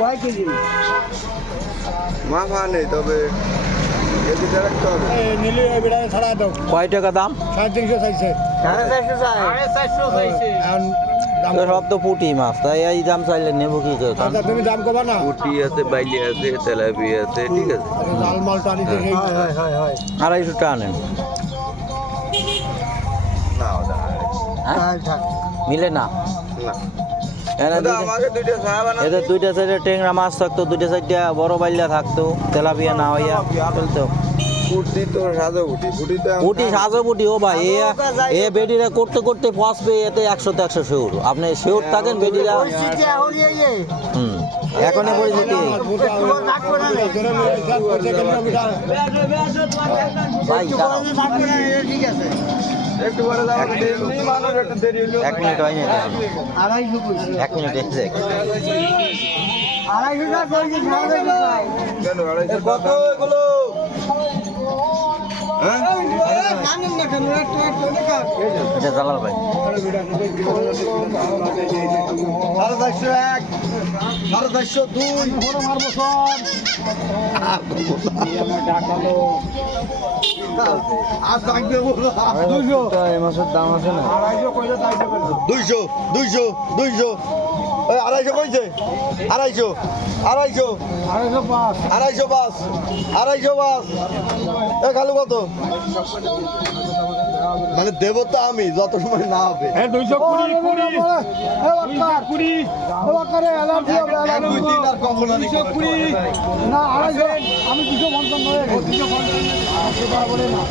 কয় কেজি মাফা নেই তবে কেজিটা রাখতে হবে। নিলে বেড়া ছাড়া দাও। কয় টাকা দাম? 350 চাইছে। 450 চাই। 450 চাইছে। এখন দাম সব তো পুঁটি মাছ, তাই এই দাম চাইলে নেবো কি করে? আচ্ছা তুমি দাম কবা না। পুঁটি আছে, বাইলি আছে, তেলাপিয়া আছে, ঠিক আছে। লাল মাল টানি দেখে। হয়। 250 টাকা নেন। না ওটা হ্যাঁ? মিলে না না। এনে ওটা আমাকে দুইটা চা বানান। এদের দুইটা সাইডে ট্যাংরা মাছ থাকতো, দুইটা সাইডে বড় বাইলা থাকতো, তেলাপিয়া না হইয়া ফেলতো। পুঁটি তো সাজো পুঁটি, পুঁটি তো পুটি সাজো পুটি ও ভাই, এ বেডিরা করতে করতে ফসবে এতে 100-100 শিউর। আপনি শিউর থাকেন বেডিরা। হুম, এখনই পরিস্থিতি ভাই দাঁড়াও। একটু পরে যাবো, এমনি মানুষ একটু দেরি হলো। 1 মিনিট হয়নি, 1 মিনিট এসে কেন 250 কত এগুলো? হ্যাঁ এটা জালাল ভাই। 401, 402, আর দাগ দেবো 200। এই মাছের দাম আছে না? 200, 200, 200, 250 কইছে? 250, 250, 250, 250, এ খালু কত? মানে দেব তো আমি যত সময় না হবে। 220 এক, দুই, তিন আর কম বলা নেই। না 250 আমি 250 নয় 250 না